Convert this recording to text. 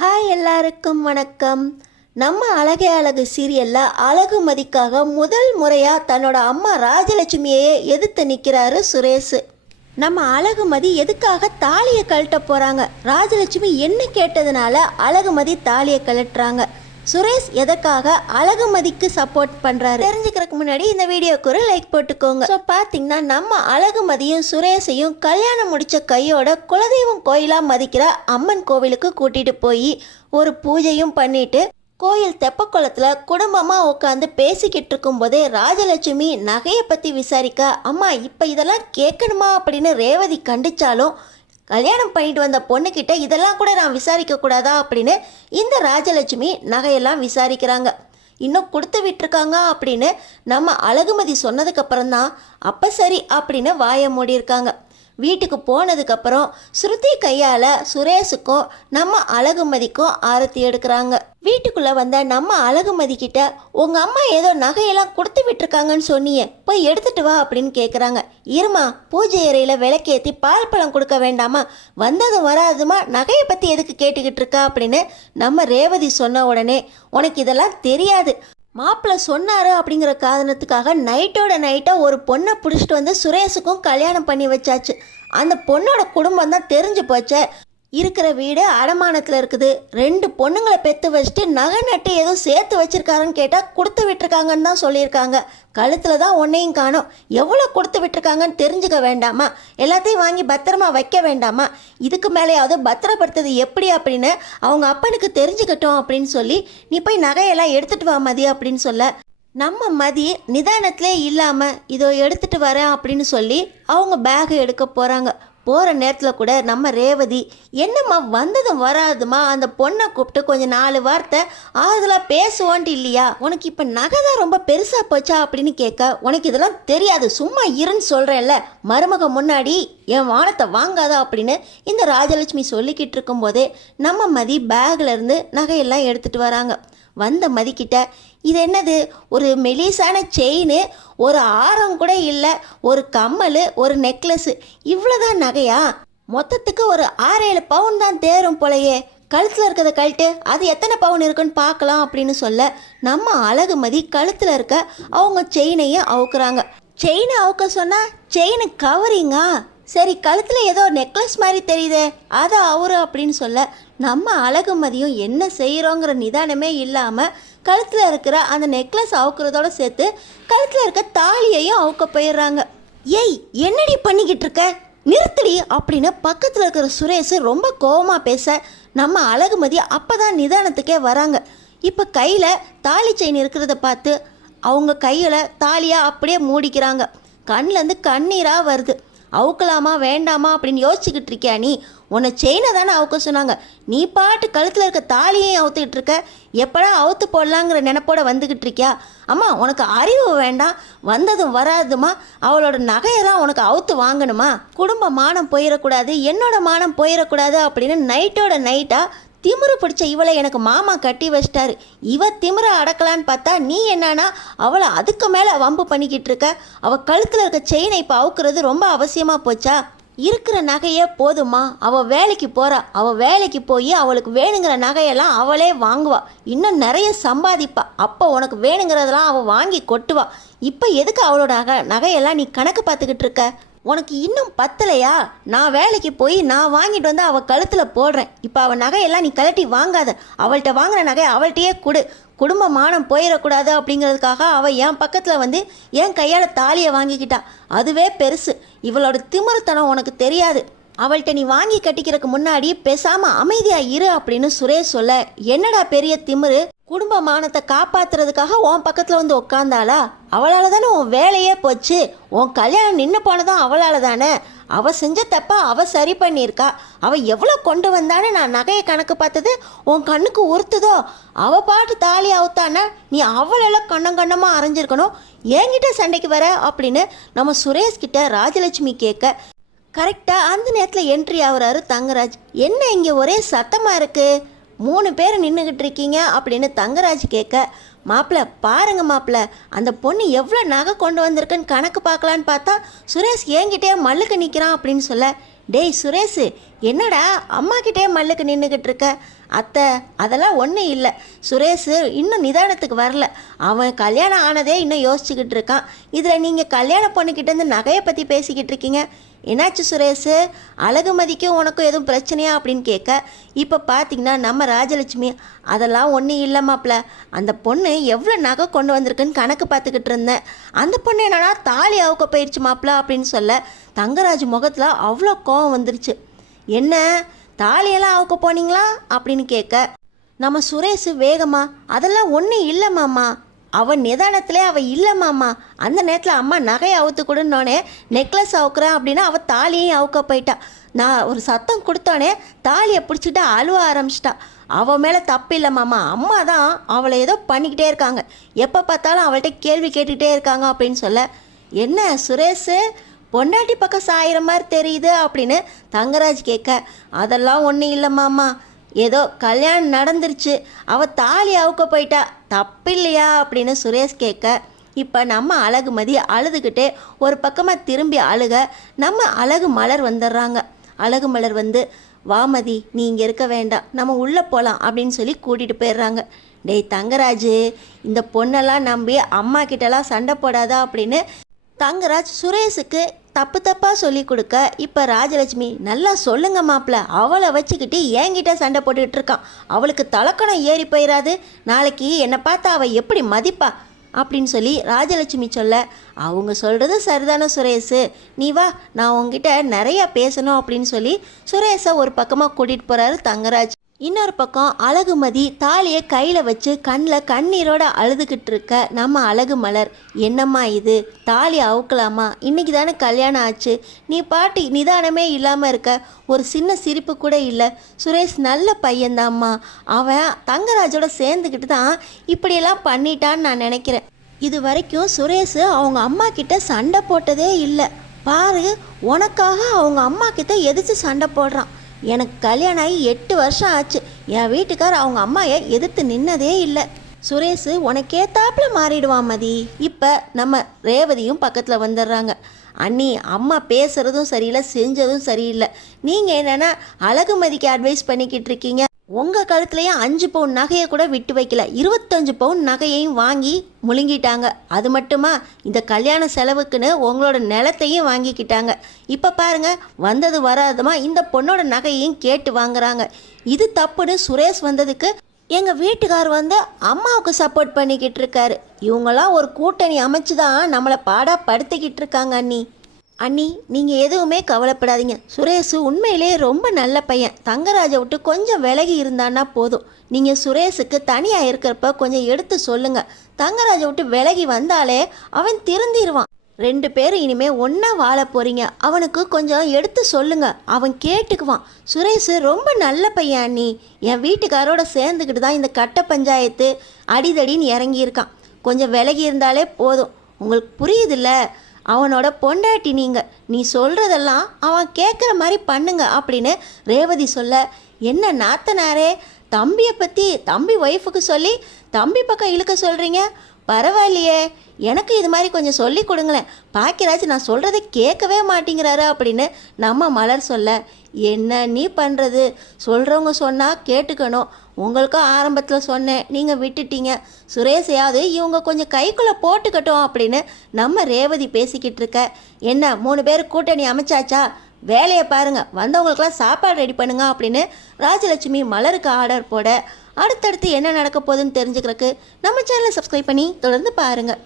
Hi எல்லாருக்கும் வணக்கம். நம்ம அழகே அழகு சீரியலில் அழகுமதிக்காக முதல் முறையாக தன்னோட அம்மா ராஜலட்சுமியையே எதிர்த்து நிற்கிறாரு சுரேஷ். நம்ம அழகுமதி எதுக்காக தாலியை கழட்ட போகிறாங்க, ராஜலட்சுமி என்ன கேட்டதுனால அழகுமதி தாலியை கழட்டுறாங்க, சுரேஷ் எதற்காக அழகுமதிக்கு சப்போர்ட் பண்ணுறாரு தெரிஞ்சுக்கிறதுக்கு முன்னாடி இந்த வீடியோக்கு ஒரு லைக் போட்டுக்கோங்க. ஸோ பார்த்தீங்கன்னா நம்ம அழகுமதியும் சுரேஷையும் கல்யாணம் முடித்த கையோட குலதெய்வம் கோயிலாக மதிக்கிற அம்மன் கோவிலுக்கு கூட்டிகிட்டு போய் ஒரு பூஜையும் பண்ணிட்டு கோயில் தெப்பக்குளத்தில் குடும்பமாக உட்காந்து பேசிக்கிட்டு இருக்கும்போதே ராஜலட்சுமி நகையை பற்றி விசாரிக்க, அம்மா இப்போ இதெல்லாம் கேட்கணுமா அப்படின்னு ரேவதி கண்டிச்சாலும் கல்யாணம் பண்ணிட்டு வந்த பொண்ணுக்கிட்ட இதெல்லாம் கூட நான் விசாரிக்கக்கூடாதா அப்படின்னு இந்த ராஜலட்சுமி நகையெல்லாம் விசாரிக்கிறாங்க. இன்னும் கொடுத்து விட்டுருக்காங்க அப்படின்னு நம்ம அழகுமதி சொன்னதுக்கப்புறம் தான் அப்போ சரி அப்படின்னு வாயை மூடியிருக்காங்க. வீட்டுக்கு போனதுக்கப்புறம் ஸ்ருதி கையால் சுரேஷுக்கும் நம்ம அழகுமதிக்கும் ஆரத்தி எடுக்கிறாங்க. வீட்டுக்குள்ளே வந்த நம்ம அழகுமதி கிட்ட, உங்கள் அம்மா ஏதோ நகையெல்லாம் கொடுத்து விட்டுருக்காங்கன்னு சொன்னியே, போய் எடுத்துட்டு வா அப்படின்னு கேட்குறாங்க. இருமா, பூஜை அறையில் விளக்கேற்றி பால் பழம் கொடுக்க வேண்டாமா, வந்ததும் வராதுமா நகையை பற்றி எதுக்கு கேட்டுக்கிட்டு இருக்கா அப்படின்னு நம்ம ரேவதி சொன்ன உடனே, உனக்கு இதெல்லாம் தெரியாது, மாப்பிள்ளை சொன்னார் அப்படிங்கிற காரணத்துக்காக நைட்டோட நைட்டாக ஒரு பொண்ணை பிடிச்சிட்டு வந்து சுரேஷுக்கும் கல்யாணம் பண்ணி வச்சாச்சு. அந்த பொண்ணோட குடும்பம் தான் தெரிஞ்சு போச்சே. இருக்கிற வீடு அடமானத்தில் இருக்குது, 2 பொண்ணுங்களை பெற்று வச்சுட்டு நகை நட்டு ஏதோ சேர்த்து வச்சுருக்காருன்னு கேட்டால் கொடுத்து விட்டுருக்காங்கன்னு தான் சொல்லியிருக்காங்க. கழுத்தில் தான் ஒன்றையும் காணோம், எவ்வளோ கொடுத்து விட்டுருக்காங்கன்னு தெரிஞ்சுக்க வேண்டாமா, எல்லாத்தையும் வாங்கி பத்திரமா வைக்க வேண்டாமா, இதுக்கு மேலேயாவது பத்திரப்படுத்துறது எப்படி அப்படின்னு அவங்க அப்பனுக்கு தெரிஞ்சுக்கட்டும் அப்படின்னு சொல்லி, நீ போய் நகையெல்லாம் எடுத்துகிட்டு வா மதி அப்படின்னு சொல்ல, நம்ம மதி நிதானத்திலே இல்லாமல் இதோ எடுத்துகிட்டு வரேன் அப்படின்னு சொல்லி அவங்க பேகை எடுக்க போகிறாங்க. போகிற நேரத்தில் கூட நம்ம ரேவதி, என்னம்மா வந்ததும் வராதுமா அந்த பொண்ணை கூப்பிட்டு கொஞ்சம் 4 வார்த்தை ஆறுதலாக பேசுவோன்ட்டு இல்லையா, உனக்கு இப்போ நகை தான் ரொம்ப பெருசாக போச்சா அப்படின்னு கேட்க, உனக்கு இதெல்லாம் தெரியாது சும்மா இருன்னு சொல்கிறேன்ல, மருமக முன்னாடி என் வானத்தை வாங்காதா அப்படின்னு இந்த ராஜலட்சுமி சொல்லிக்கிட்டு இருக்கும்போதே நம்ம மதி பேக்கில் இருந்து நகையெல்லாம் எடுத்துகிட்டு வராங்க. வந்த மதிக்கிட்ட, இது என்னது, ஒரு மெலிசான செயின், ஒரு ஆரம் கூட இல்லை, ஒரு கம்மல், ஒரு நெக்லஸ்ஸு, இவ்வளோதான் நகையா, மொத்தத்துக்கு ஒரு 6-7 பவுன் தான் தேரும் போலையே, கழுத்தில் இருக்கிறத கழட்டு, அது எத்தனை பவுன் இருக்குன்னு பார்க்கலாம் அப்படின்னு சொல்ல, நம்ம அழகுமதி கழுத்தில் இருக்க அவங்க செயினையும் அவுக்குறாங்க. செயினை அவுக்க சொன்னால் செயின் கவரிங்கா, சரி கழுத்தில் ஏதோ நெக்லஸ் மாதிரி தெரியுதே அதை அவரு அப்படின்னு சொல்ல, நம்ம அழகுமதியும் என்ன செய்கிறோங்கிற நிதானமே இல்லாமல் கழுத்தில் இருக்கிற அந்த நெக்லஸ் அவுக்கிறதோட சேர்த்து கழுத்தில் இருக்க தாலியையும் அவுக்க போயிடுறாங்க. ஏய் என்னடி பண்ணிக்கிட்டு இருக்க, நிறுத்தடி அப்படின்னு பக்கத்தில் இருக்கிற சுரேஷ் ரொம்ப கோபமாக பேச, நம்ம அழகுமதி அப்போ தான் நிதானத்துக்கே வராங்க. இப்போ கையில் தாலி செயின் இருக்கிறத பார்த்து அவங்க கையில் தாலியாக அப்படியே மூடிக்கிறாங்க. கண்ணிலேருந்து கண்ணீராக வருது. அவுக்கலாமா வேண்டாமா அப்படின்னு யோசிச்சுக்கிட்டு இருக்கியா நீ, உன்னை செயினை தானே அவுக்க சொன்னாங்க, நீ பாட்டு கழுத்தில் இருக்க தாலியையும் அவுத்துக்கிட்டு இருக்க, எப்படா அவுத்து போடலாங்கிற நினைப்போட வந்துக்கிட்டு இருக்கியா, அம்மா உனக்கு அறிவு வேண்டாம், வந்ததும் வராதுமா அவளோட நகையெல்லாம் உனக்கு அவுத்து வாங்கணுமா, குடும்ப மானம் போயிடக்கூடாது, என்னோட மானம் போயிடக்கூடாது அப்படின்னு நைட்டோட நைட்டாக திமிரு பிடிச்ச இவளை எனக்கு மாமா கட்டி வச்சிட்டாரு, இவ திமிரை அடக்கலான்னு பார்த்தா நீ என்னன்னா அவளை அதுக்கு மேலே வம்பு பண்ணிக்கிட்டு இருக்க, அவள் கழுத்தில் இருக்க செயினை இப்போ அவுக்குறது ரொம்ப அவசியமாக போச்சா, இருக்கிற நகையே போதுமா, அவள் வேலைக்கு போகிறா, அவள் வேலைக்கு போய் அவளுக்கு வேணுங்கிற நகையெல்லாம் அவளே வாங்குவா, இன்னும் நிறைய சம்பாதிப்பா, அப்போ உனக்கு வேணுங்கிறதெல்லாம் அவள் வாங்கி கொட்டுவா, இப்போ எதுக்கு அவளோட நகையெல்லாம் நீ கணக்கு பார்த்துக்கிட்டு இருக்க, உனக்கு இன்னும் பத்தலையா, நான் வேலைக்கு போய் நான் வாங்கிட்டு வந்து அவள் கழுத்தில் போடுறேன், இப்போ அவள் நகையெல்லாம் நீ கழட்டி வாங்காத, அவள்கிட்ட வாங்கின நகை அவள்கிட்டயே கொடு, குடும்ப மானம் போயிடக்கூடாது அப்படிங்கிறதுக்காக அவள் என் பக்கத்தில் வந்து என் கையால் தாலியை வாங்கிக்கிட்டா, அதுவே பெருசு, இவளோட திமிருத்தனம் உனக்கு தெரியாது, அவள்கிட்ட நீ வாங்கி கட்டிக்கிறதுக்கு முன்னாடி பேசாமல் அமைதியாக இரு அப்படின்னு சுரேஷ் சொல்ல, என்னடா பெரிய திமிரு, குடும்ப மானத்தை காப்பாற்றுறதுக்காக உன் பக்கத்தில் வந்து உட்காந்தாளா, அவளால் தானே உன் வேலையே போச்சு, உன் கல்யாணம் நின்று போனதும் அவளால் தானே, அவள் செஞ்ச தப்பா அவள் சரி பண்ணியிருக்கா, அவள் எவ்வளோ கொண்டு வந்தானே நான் நகையை கணக்கு பார்த்தது உன் கண்ணுக்கு உறுத்துதோ, அவள் பாட்டு தாலி அவுத்தானா நீ அவளெல்லாம் கண்ணமாக அரைஞ்சிருக்கணும், என்கிட்ட சண்டைக்கு வர அப்படின்னு நம்ம சுரேஷ்கிட்ட ராஜலட்சுமி கேட்க, கரெக்டாக அந்த நேரத்தில் என்ட்ரி ஆகுறாரு தங்கராஜ். என்ன இங்கே ஒரே சத்தமாக இருக்குது, 3 பேர் நின்றுக்கிட்டு இருக்கீங்க அப்படின்னு தங்கராஜ் கேட்க, மாப்பிள்ள பாருங்க மாப்பிள்ள, அந்த பொண்ணு எவ்வளோ நகை கொண்டு வந்திருக்குன்னு கணக்கு பார்க்கலான்னு பார்த்தா சுரேஷ் என்கிட்டே மல்லுக்கு நிற்கிறான் அப்படின்னு சொல்ல, டேய் சுரேஷ், என்னடா அம்மா கிட்டே மல்லுக்கு நின்றுக்கிட்டு இருக்க? அத்தை, அதெல்லாம் ஒன்றும் இல்லை. சுரேஷ் இன்னும் நிதானத்துக்கு வரல. அவன் கல்யாணம் ஆனதே இன்னும் யோசிச்சுக்கிட்டு இருக்கான். இதில் நீங்கள் கல்யாண பொண்ணுக்கிட்டேருந்து நகையை பற்றி பேசிக்கிட்டு இருக்கீங்க. என்னாச்சு சுரேஷ், அழகுமதிக்கும் உனக்கும் எதுவும் பிரச்சனையா அப்படின்னு கேட்க, இப்போ பார்த்தீங்கன்னா நம்ம ராஜலட்சுமி, அதெல்லாம் ஒன்றும் இல்லை மாப்பிள்ள, அந்த பொண்ணு எவ்வளோ நகை கொண்டு வந்திருக்குன்னு கணக்கு பார்த்துக்கிட்டு இருந்தேன். அந்த பொண்ணு என்னன்னா தாலி அவுக்க போயிடுச்சு மாப்பிள்ள அப்படின்னு சொல்ல, தங்கராஜ் முகத்தில் அவ்வளோ கோவம் வந்துருச்சு. என்ன தாலியெல்லாம் அவுக்க போனீங்களா அப்படின்னு கேட்க, நம்ம சுரேஷ் வேகமா, அதெல்லாம் ஒன்றும் இல்லை மாமா, அவன் நிதானத்திலே அவள் இல்லை மாமா, அந்த நேரத்தில் அம்மா நகையை அவுத்து கொடுன்னோடனே நெக்லஸ் அவுக்குறேன் அப்படின்னா அவள் தாலியையும் அவுக்க போயிட்டா. நான் ஒரு சத்தம் கொடுத்தோடனே தாலியை பிடிச்சிட்டு அழுவ ஆரம்பிச்சிட்டா. அவள் மேலே தப்பு இல்லை மாமா, அம்மா தான் அவளை ஏதோ பண்ணிக்கிட்டே இருக்காங்க, எப்போ பார்த்தாலும் அவள்கிட்ட கேள்வி கேட்டுக்கிட்டே இருக்காங்க அப்படின்னு சொல்ல, என்ன சுரேஷ் பொண்டாட்டி பக்கம் சாயிற மாதிரி தெரியுது அப்படின்னு தங்கராஜ் கேட்க, அதெல்லாம் ஒன்றும் இல்லை மாமா, ஏதோ கல்யாணம் நடந்துருச்சு, அவள் தாலி அவுக்க போயிட்டா, தப்பில்லையா அப்படின்னு சுரேஷ் கேட்க, இப்போ நம்ம அழகுமதி அழுதுகிட்டே ஒரு பக்கமாக திரும்பி அழுக, நம்ம அழகு மலர் வந்துடுறாங்க. அழகு மலர் வந்து, வாமதி நீ இங்கே இருக்க வேண்டாம், நம்ம உள்ளே போகலாம் அப்படின்னு சொல்லி கூட்டிகிட்டு போயிடுறாங்க. டேய் தங்கராஜ், இந்த பொண்ணெல்லாம் நம்பி அம்மா கிட்டலாம் சண்டை போடாதா அப்படின்னு தங்கராஜ் சுரேஷுக்கு தப்பு தப்பாக சொல்லி கொடுக்க, இப்போ ராஜலட்சுமி, நல்லா சொல்லுங்க மாப்பிள்ள, அவளை வச்சுக்கிட்டு என்கிட்ட சண்டை போட்டுக்கிட்டு இருக்கான், அவளுக்கு தலக்கணம் ஏறி போயிடாது, நாளைக்கு என்னை பார்த்தா அவள் எப்படி மதிப்பா அப்படின்னு சொல்லி ராஜலட்சுமி சொல்ல, அவங்க சொல்கிறது சரிதானே சுரேஷ், நீ வா, நான் உங்ககிட்ட நிறையா பேசணும் அப்படின்னு சொல்லி சுரேஷை ஒரு பக்கமாக கூட்டிகிட்டு போகிறாரு தங்கராஜ். இன்னொரு பக்கம் அழகுமதி தாலியை கையில் வச்சு கண்ணில் கண்ணீரோட அழுதுகிட்டு இருக்க, நம்ம அழகு மலர், என்னம்மா இது, தாலி அவுக்கலாமா, இன்னைக்கு தானே கல்யாணம் ஆச்சு, நீ பாட்டு நிதானமே இல்லாமல் இருக்க, ஒரு சின்ன சிரிப்பு கூட இல்லை, சுரேஷ் நல்ல பையன்தாம்மா, அவன் தங்கராஜோட சேர்ந்துக்கிட்டு தான் இப்படியெல்லாம் பண்ணிட்டான்னு நான் நினைக்கிறேன். இது வரைக்கும் சுரேஷ் அவங்க அம்மா கிட்ட சண்டை போட்டதே இல்லை, பாரு உனக்காக அவங்க அம்மா கிட்ட எதிர்த்து சண்டை போடுறான். எனக்கு கல்யாணம் ஆகி 8 வருஷம் ஆச்சு, என் வீட்டுக்கார் அவங்க அம்மாயை எதிர்த்து நின்னதே இல்லை. சுரேஷ் உனக்கேத்தாப்புல மாறிடுவான் மதி. இப்போ நம்ம ரேவதியும் பக்கத்தில் வந்துடுறாங்க. அண்ணி, அம்மா பேசுகிறதும் சரியில்லை, செஞ்சதும் சரியில்லை, நீங்கள் என்னென்னா அழகுமதிக்கு அட்வைஸ் பண்ணிக்கிட்டு இருக்கீங்க, உங்கள் கழுத்துலையும் 5 பவுன் நகையை கூட விட்டு வைக்கல, 25 பவுன் நகையையும் வாங்கி முழுங்கிட்டாங்க. அது மட்டுமா, இந்த கல்யாண செலவுக்குன்னு உங்களோட நிலத்தையும் வாங்கிக்கிட்டாங்க. இப்போ பாருங்கள், வந்தது வராதமா இந்த பொண்ணோட நகையையும் கேட்டு வாங்குறாங்க. இது தப்புன்னு சுரேஷ் வந்ததுக்கு எங்கள் வீட்டுக்கார் வந்து அம்மாவுக்கு சப்போர்ட் பண்ணிக்கிட்டு இருக்காரு. இவங்களாம் ஒரு கூட்டணி அமைச்சு தான் நம்மளை பாடாக படுத்திக்கிட்டு இருக்காங்க அண்ணி. அண்ணி, நீங்கள் எதுவுமே கவலைப்படாதீங்க, சுரேஷ் உண்மையிலே ரொம்ப நல்ல பையன், தங்கராஜை விட்டு கொஞ்சம் விலகி இருந்தான்னா போதும். நீங்கள் சுரேஷுக்கு தனியாக இருக்கிறப்ப கொஞ்சம் எடுத்து சொல்லுங்கள், தங்கராஜை விட்டு விலகி வந்தாலே அவன் திருந்திடுவான். 2 பேரும் இனிமேல் ஒன்றா வாழ போகிறீங்க, அவனுக்கு கொஞ்சம் எடுத்து சொல்லுங்க, அவன் கேட்டுக்குவான். சுரேஷ் ரொம்ப நல்ல பையன் அண்ணி, என் வீட்டுக்காரோட சேர்ந்துக்கிட்டு தான் இந்த கட்ட பஞ்சாயத்து அடிதடின்னு இறங்கியிருக்கான். கொஞ்சம் விலகி இருந்தாலே போதும், உங்களுக்கு புரியுதில்ல, அவனோட பொண்டாட்டி நீங்கள், நீ சொல்கிறதெல்லாம் அவன் கேட்குற மாதிரி பண்ணுங்க அப்படின்னு ரேவதி சொல்ல, என்ன நாத்தனாரே, தம்பியை பற்றி தம்பி ஒய்ஃபுக்கு சொல்லி தம்பி பக்கம் இழுக்க சொல்கிறீங்க, பரவாயில்லையே, எனக்கு இது மாதிரி கொஞ்சம் சொல்லி கொடுங்களேன், பாக்கியராஜ் நான் சொல்கிறத கேட்கவே மாட்டேங்கிறாரு அப்படின்னு நம்ம மலர் சொல்ல, என்ன நீ பண்ணுறது, சொல்கிறவங்க சொன்னால் கேட்டுக்கணும், உங்களுக்கும் ஆரம்பத்தில் சொன்னேன், நீங்கள் விட்டுட்டீங்க, சுரேஷையாவது இவங்க கொஞ்சம் கைக்குள்ளே போட்டுக்கட்டும் அப்படின்னு நம்ம ரேவதி பேசிக்கிட்டு இருக்க. என்ன 3 பேர் கூட்டணி அமைச்சாச்சா, வேலையை பாருங்கள், வந்தவங்களுக்கெல்லாம் சாப்பாடு ரெடி பண்ணுங்க அப்படின்னு ராஜலட்சுமி மலருக்கு ஆர்டர் போட, அடுத்தடுத்து என்ன நடக்க போகுதுன்னு தெரிஞ்சுக்கிறதுக்கு நம்ம சேனலை சப்ஸ்கிரைப் பண்ணி தொடர்ந்து பாருங்கள்.